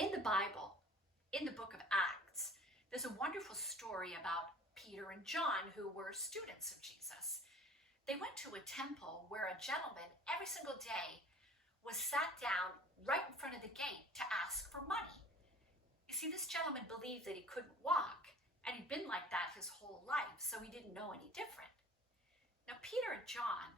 In the Bible, in the book of Acts, there's a wonderful story about Peter and John, who were students of Jesus. They went to a temple where a gentleman every single day was sat down right in front of the gate to ask for money. You see, this gentleman believed that he couldn't walk, and he'd been like that his whole life, so he didn't know any different. Now, Peter and John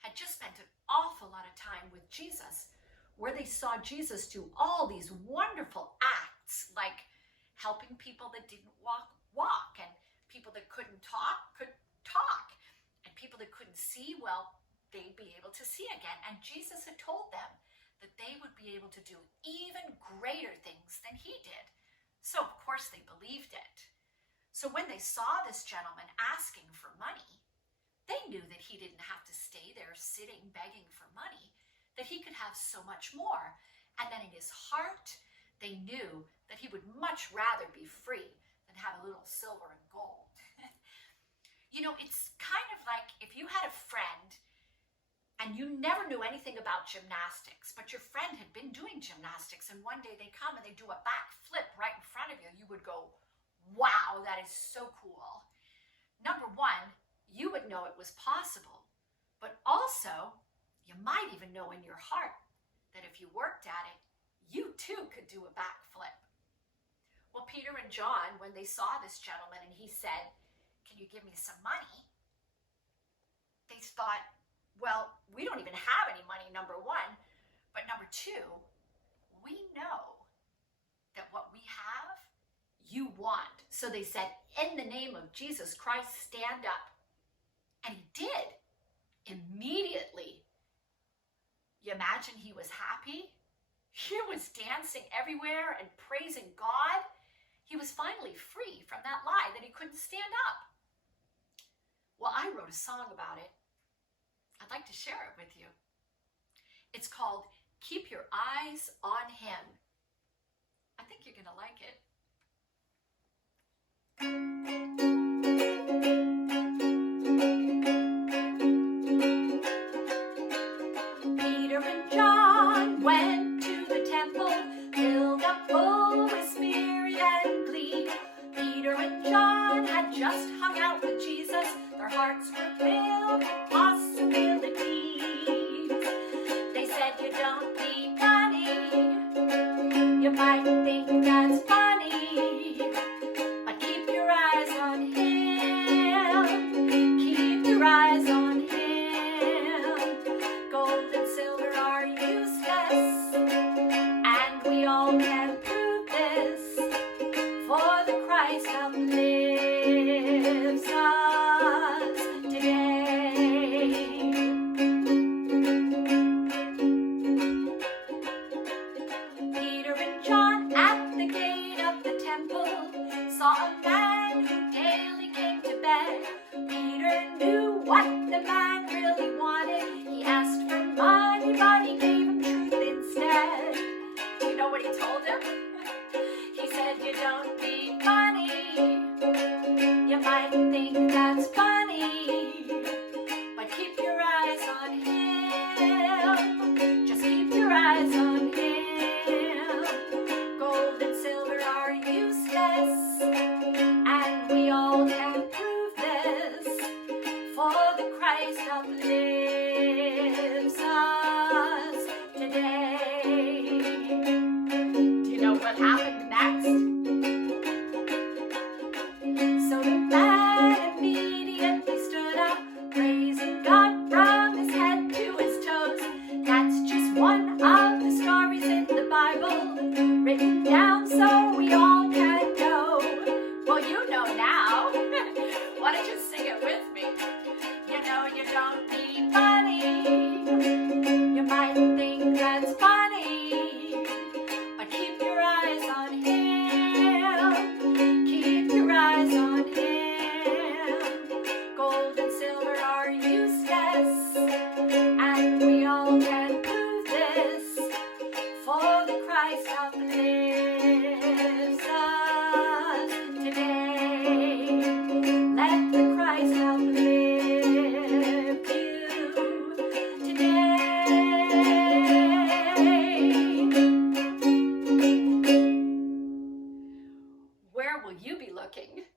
had just spent an awful lot of time with Jesus, where they saw Jesus do all these wonderful acts, like helping people that didn't walk, and people that couldn't talk could talk, and people that couldn't see, well, they'd be able to see again. And Jesus had told them that they would be able to do even greater things than he did. So of course they believed it. So when they saw this gentleman asking for money, they knew that he didn't have to stay there sitting begging for money, that he could have so much more. And then in his heart, they knew that he would much rather be free than have a little silver and gold. You know, it's kind of like if you had a friend and you never knew anything about gymnastics, but your friend had been doing gymnastics, and one day they come and they do a back flip right in front of you, you would go, wow, that is so cool. Number one, you would know it was possible, but also you might even know in your heart that if you worked at it, you too could do a backflip. Well, Peter and John, when they saw this gentleman and he said, "Can you give me some money?" they thought, well, we don't even have any money, number one, but number two, we know that what we have, you want. So they said, "In the name of Jesus Christ, stand up." And he did. Immediately. You imagine he was happy? He was dancing everywhere and praising God. He was finally free from that lie that he couldn't stand up. Well, I wrote a song about it. I'd like to share it with you. It's called "Keep Your Eyes on Him." I think you're going to like it. Peter and John went to the temple, filled up full with spirit and glee. Peter and John had just hung out with Jesus. Their hearts were filled with possibilities. They said, "You don't need money. You might think that's funny, but keep your eyes on Him. Keep your eyes on Him. Gold and silver are useless, and we all can prove this, for the Christ outlives us today." Peter and John at the gate of the temple saw a man who daily came to beg. Peter knew what the man really wanted. He asked for money, but he gave him truth instead. Do you know what he told him? He said, "You don't need money. You might think that's funny, but keep your eyes on Him. Just keep your eyes on Him. Gold and silver are useless, and we all can prove this, for the Christ outlives us today." Do you know what happened next? So the man immediately stood up, praising God from his head to his toes. That's just one of the stories in the Bible, written down so we all can know. Well, you know now. Why don't you sing it with me? You know you don't need money. You might think that's funny, but keep your eyes on Him. Keep your eyes on Him. Gold and silver are useless, and we all can prove this, for the Christ outlives us today. Let the Christ outlive you today. will you be looking?